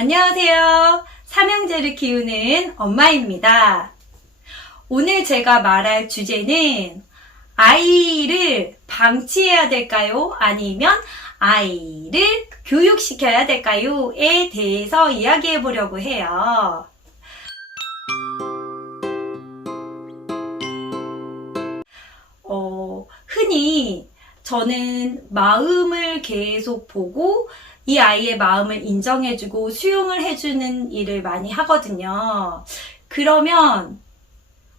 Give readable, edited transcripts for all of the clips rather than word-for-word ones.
안녕하세요. 삼형제를 키우는 엄마입니다. 오늘 제가 말할 주제는 아이를 방치해야 될까요? 아니면 아이를 교육시켜야 될까요?에 대해서 이야기해 보려고 해요. 흔히 저는 마음을 계속 보고 이 아이의 마음을 인정해주고 수용을 해주는 일을 많이 하거든요. 그러면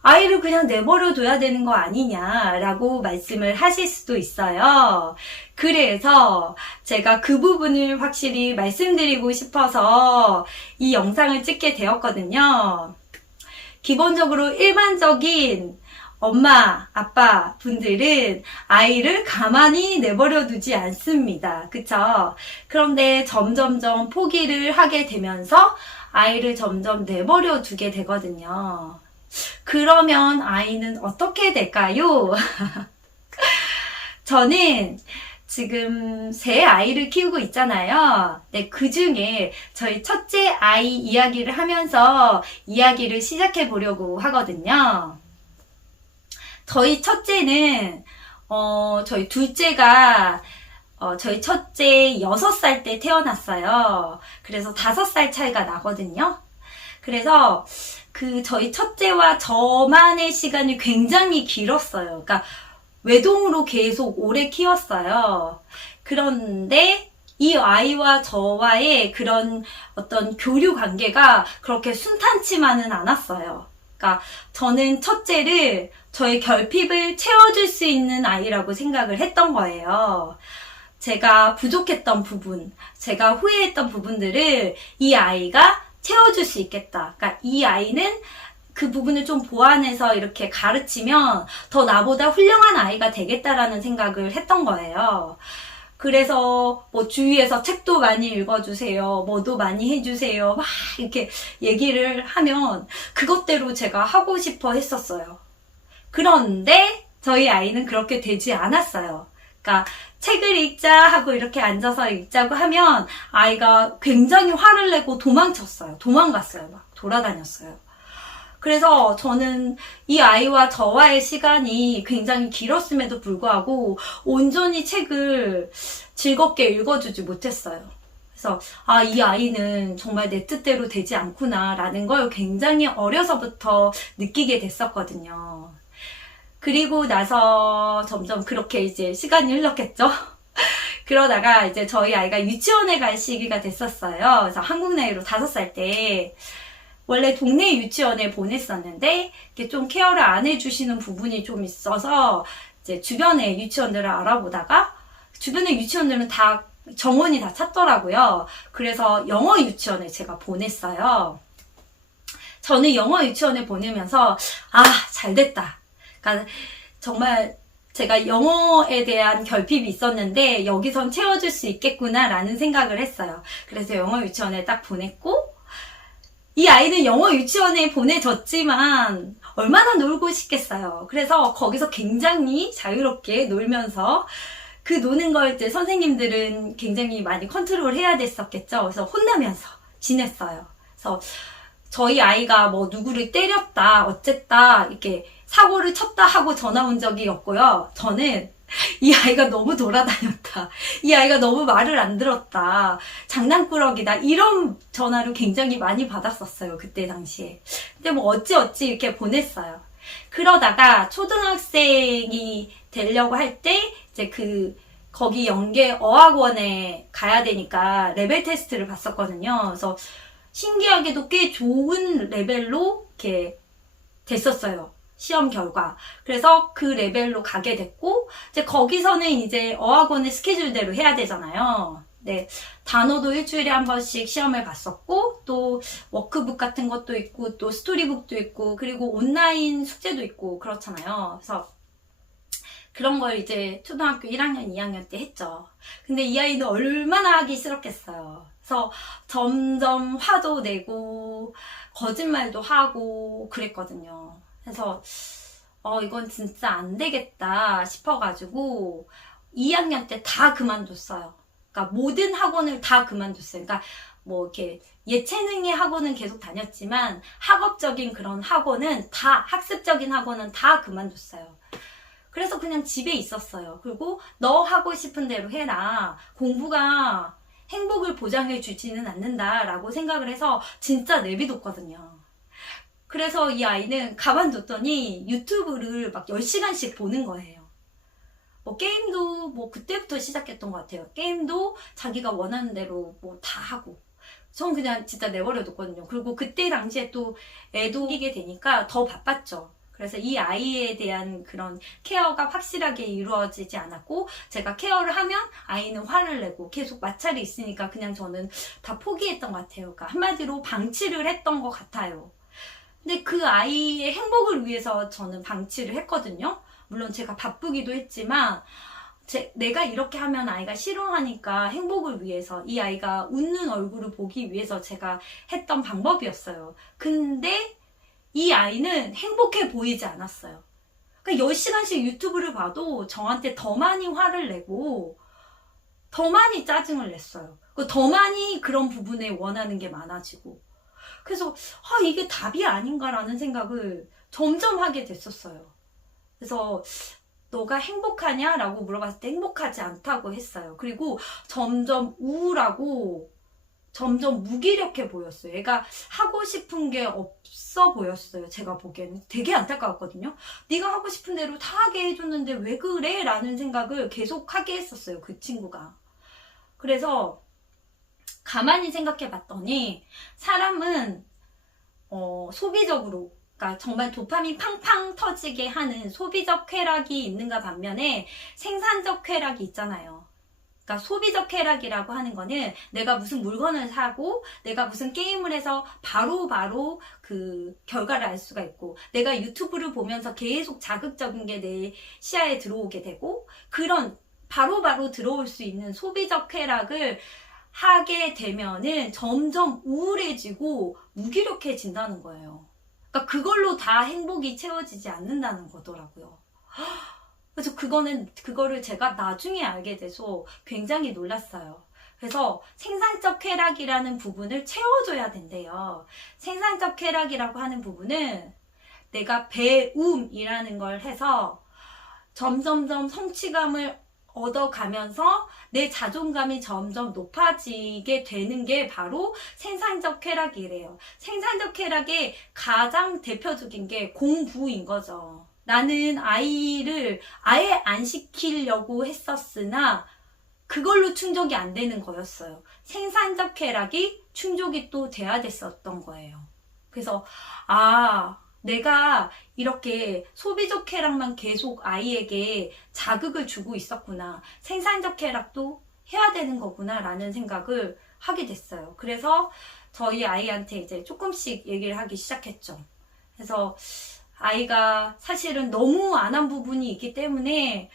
아이를 그냥 내버려 둬야 되는 거 아니냐라고 말씀을 하실 수도 있어요. 그래서 제가 그 부분을 확실히 말씀드리고 싶어서 이 영상을 찍게 되었거든요. 기본적으로 일반적인 엄마, 아빠 분들은 아이를 가만히 내버려 두지 않습니다. 그쵸? 그런데 점점점 포기를 하게 되면서 아이를 점점 내버려 두게 되거든요. 그러면 아이는 어떻게 될까요? 저는 지금 세 아이를 키우고 있잖아요. 네, 그 중에 저희 첫째 아이 이야기를 하면서 이야기를 시작해 보려고 하거든요. 저희 첫째는, 저희 둘째가, 저희 첫째 6살 때 태어났어요. 그래서 5살 차이가 나거든요. 그래서 저희 첫째와 저만의 시간이 굉장히 길었어요. 그러니까 외동으로 계속 오래 키웠어요. 그런데 이 아이와 저와의 그런 어떤 교류 관계가 그렇게 순탄치만은 않았어요. 그러니까 저는 첫째를 저의 결핍을 채워줄 수 있는 아이라고 생각을 했던 거예요. 제가 부족했던 부분, 제가 후회했던 부분들을 이 아이가 채워줄 수 있겠다. 그러니까 이 아이는 그 부분을 좀 보완해서 이렇게 가르치면 더 나보다 훌륭한 아이가 되겠다라는 생각을 했던 거예요. 그래서 뭐 주위에서 책도 많이 읽어주세요. 뭐도 많이 해주세요. 막 이렇게 얘기를 하면 그것대로 제가 하고 싶어 했었어요. 그런데 저희 아이는 그렇게 되지 않았어요. 그러니까 책을 읽자 하고 이렇게 앉아서 읽자고 하면 아이가 굉장히 화를 내고 도망쳤어요. 도망갔어요. 막 돌아다녔어요. 그래서 저는 이 아이와 저와의 시간이 굉장히 길었음에도 불구하고 온전히 책을 즐겁게 읽어주지 못했어요. 그래서 이 아이는 정말 내 뜻대로 되지 않구나 라는 걸 굉장히 어려서부터 느끼게 됐었거든요. 그리고 나서 점점 그렇게 이제 시간이 흘렀겠죠. 그러다가 이제 저희 아이가 유치원에 갈 시기가 됐었어요. 그래서 한국 나이로 5살 때 원래 동네 유치원에 보냈었는데 이렇게 좀 케어를 안 해주시는 부분이 좀 있어서 이제 주변에 유치원들을 알아보다가 주변의 유치원들은 다 정원이 다 찼더라고요. 그래서 영어 유치원에 제가 보냈어요. 저는 영어 유치원에 보내면서 잘 됐다. 그러니까 정말 제가 영어에 대한 결핍이 있었는데 여기선 채워줄 수 있겠구나라는 생각을 했어요. 그래서 영어 유치원에 딱 보냈고 이 아이는 영어 유치원에 보내졌지만 얼마나 놀고 싶겠어요. 그래서 거기서 굉장히 자유롭게 놀면서 그 노는 걸 이제 선생님들은 굉장히 많이 컨트롤 해야 됐었겠죠. 그래서 혼나면서 지냈어요. 그래서 저희 아이가 뭐 누구를 때렸다, 어쨌다, 이렇게 사고를 쳤다 하고 전화 온 적이 없고요. 저는 이 아이가 너무 돌아다녔다. 이 아이가 너무 말을 안 들었다. 장난꾸러기다. 이런 전화를 굉장히 많이 받았었어요. 그때 당시에. 근데 뭐 어찌 이렇게 보냈어요. 그러다가 초등학생이 되려고 할 때 이제 거기 연계 어학원에 가야 되니까 레벨 테스트를 봤었거든요. 그래서 신기하게도 꽤 좋은 레벨로 이렇게 됐었어요. 시험 결과. 그래서 그 레벨로 가게 됐고, 이제 거기서는 이제 어학원의 스케줄대로 해야 되잖아요. 네. 단어도 일주일에 한 번씩 시험을 봤었고, 또 워크북 같은 것도 있고, 또 스토리북도 있고, 그리고 온라인 숙제도 있고, 그렇잖아요. 그래서 그런 걸 이제 초등학교 1학년, 2학년 때 했죠. 근데 이 아이는 얼마나 하기 싫었겠어요. 그래서 점점 화도 내고, 거짓말도 하고, 그랬거든요. 그래서 이건 진짜 안 되겠다 싶어가지고 2학년 때 다 그만뒀어요. 그러니까 모든 학원을 다 그만뒀어요. 그러니까 뭐 이렇게 예체능의 학원은 계속 다녔지만 학업적인 그런 학원은 다, 학습적인 학원은 다 그만뒀어요. 그래서 그냥 집에 있었어요. 그리고 너 하고 싶은 대로 해라. 공부가 행복을 보장해 주지는 않는다라고 생각을 해서 진짜 내비뒀거든요. 그래서 이 아이는 가만뒀더니 유튜브를 막 10시간씩 보는 거예요. 뭐 게임도 뭐 그때부터 시작했던 것 같아요. 게임도 자기가 원하는 대로 뭐 다 하고. 전 그냥 진짜 내버려뒀거든요. 그리고 그때 당시에 또 애도 생기게 되니까 더 바빴죠. 그래서 이 아이에 대한 그런 케어가 확실하게 이루어지지 않았고, 제가 케어를 하면 아이는 화를 내고 계속 마찰이 있으니까 그냥 저는 다 포기했던 것 같아요. 그러니까 한마디로 방치를 했던 것 같아요. 근데 그 아이의 행복을 위해서 저는 방치를 했거든요. 물론 제가 바쁘기도 했지만 내가 이렇게 하면 아이가 싫어하니까 행복을 위해서, 이 아이가 웃는 얼굴을 보기 위해서 제가 했던 방법이었어요. 근데 이 아이는 행복해 보이지 않았어요. 그러니까 10시간씩 유튜브를 봐도 저한테 더 많이 화를 내고 더 많이 짜증을 냈어요. 더 많이 그런 부분에 원하는 게 많아지고. 그래서 이게 답이 아닌가라는 생각을 점점 하게 됐었어요. 그래서 너가 행복하냐? 라고 물어봤을 때 행복하지 않다고 했어요. 그리고 점점 우울하고 점점 무기력해 보였어요. 얘가 하고 싶은 게 없어 보였어요. 제가 보기에는 되게 안타까웠거든요. 네가 하고 싶은 대로 다 하게 해줬는데 왜 그래? 라는 생각을 계속 하게 했었어요. 그 친구가. 그래서 가만히 생각해 봤더니 사람은 소비적으로, 그러니까 정말 도파민 팡팡 터지게 하는 소비적 쾌락이 있는가 반면에 생산적 쾌락이 있잖아요. 그러니까 소비적 쾌락이라고 하는 거는 내가 무슨 물건을 사고 내가 무슨 게임을 해서 바로 그 결과를 알 수가 있고, 내가 유튜브를 보면서 계속 자극적인 게 내 시야에 들어오게 되고, 그런 바로 들어올 수 있는 소비적 쾌락을 하게 되면은 점점 우울해지고 무기력해진다는 거예요. 그러니까 그걸로 다 행복이 채워지지 않는다는 거더라고요. 그래서 그거를 제가 나중에 알게 돼서 굉장히 놀랐어요. 그래서 생산적 쾌락이라는 부분을 채워줘야 된대요. 생산적 쾌락이라고 하는 부분은 내가 배움이라는 걸 해서 점점점 성취감을 얻어가면서 내 자존감이 점점 높아지게 되는 게 바로 생산적 쾌락이래요. 생산적 쾌락의 가장 대표적인 게 공부인 거죠. 나는 아이를 아예 안 시키려고 했었으나 그걸로 충족이 안 되는 거였어요. 생산적 쾌락이 충족이 또 돼야 됐었던 거예요. 그래서 내가 이렇게 소비적 쾌락만 계속 아이에게 자극을 주고 있었구나. 생산적 쾌락도 해야 되는 거구나 라는 생각을 하게 됐어요. 그래서 저희 아이한테 이제 조금씩 얘기를 하기 시작했죠. 그래서 아이가 사실은 너무 안 한 부분이 있기 때문에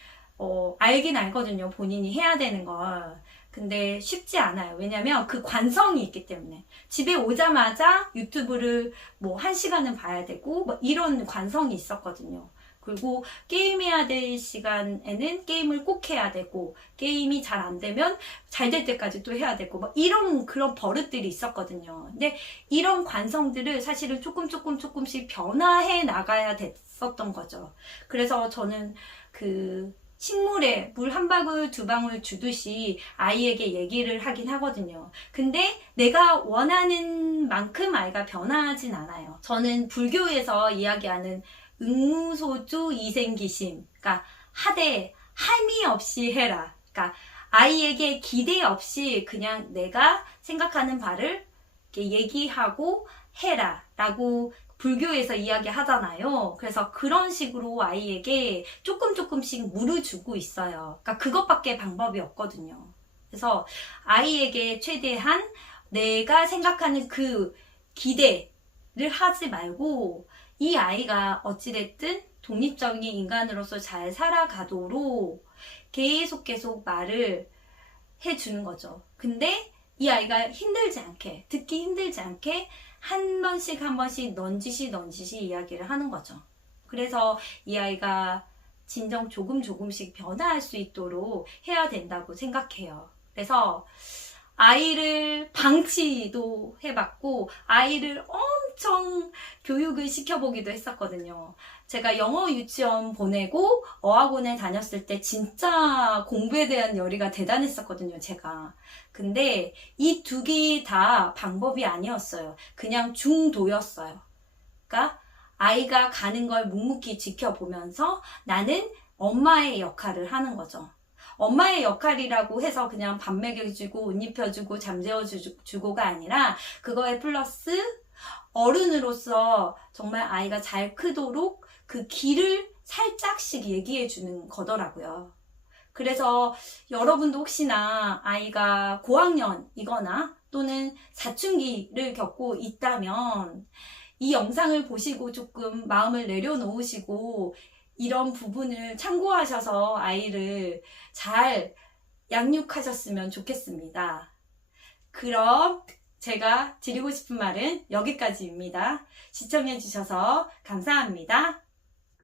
알긴 알거든요. 본인이 해야 되는 걸. 근데 쉽지 않아요. 왜냐면 그 관성이 있기 때문에. 집에 오자마자 유튜브를 뭐 1시간은 봐야 되고 뭐 이런 관성이 있었거든요. 그리고 게임해야 될 시간에는 게임을 꼭 해야 되고, 게임이 잘 안 되면 잘 될 때까지 또 해야 되고, 뭐 이런 그런 버릇들이 있었거든요. 근데 이런 관성들을 사실은 조금씩 변화해 나가야 됐었던 거죠. 그래서 저는 그 식물에 물 한 방울 두 방울 주듯이 아이에게 얘기를 하긴 하거든요. 근데 내가 원하는 만큼 아이가 변화하진 않아요. 저는 불교에서 이야기하는 응무소주 이생기심, 그러니까 하되 함이 없이 해라. 그러니까 아이에게 기대 없이 그냥 내가 생각하는 바를 이렇게 얘기하고 해라 라고 불교에서 이야기하잖아요. 그래서 그런 식으로 아이에게 조금씩 물을 주고 있어요. 그러니까 그것밖에 방법이 없거든요. 그래서 아이에게 최대한 내가 생각하는 그 기대를 하지 말고, 이 아이가 어찌됐든 독립적인 인간으로서 잘 살아가도록 계속 말을 해주는 거죠. 근데 이 아이가 힘들지 않게, 듣기 힘들지 않게 한 번씩 넌지시 이야기를 하는 거죠. 그래서 이 아이가 진정 조금씩 변화할 수 있도록 해야 된다고 생각해요. 그래서 아이를 방치도 해봤고, 아이를 엄청 교육을 시켜보기도 했었거든요. 제가 영어 유치원 보내고 어학원에 다녔을 때 진짜 공부에 대한 열의가 대단했었거든요, 제가. 근데 이 두 개 다 방법이 아니었어요. 그냥 중도였어요. 그러니까 아이가 가는 걸 묵묵히 지켜보면서 나는 엄마의 역할을 하는 거죠. 엄마의 역할이라고 해서 그냥 밥 먹여주고 옷 입혀주고 잠재워주고가 아니라 그거에 플러스 어른으로서 정말 아이가 잘 크도록 그 길을 살짝씩 얘기해 주는 거더라고요. 그래서 여러분도 혹시나 아이가 고학년이거나 또는 사춘기를 겪고 있다면 이 영상을 보시고 조금 마음을 내려놓으시고 이런 부분을 참고하셔서 아이를 잘 양육하셨으면 좋겠습니다. 그럼 제가 드리고 싶은 말은 여기까지입니다. 시청해주셔서 감사합니다.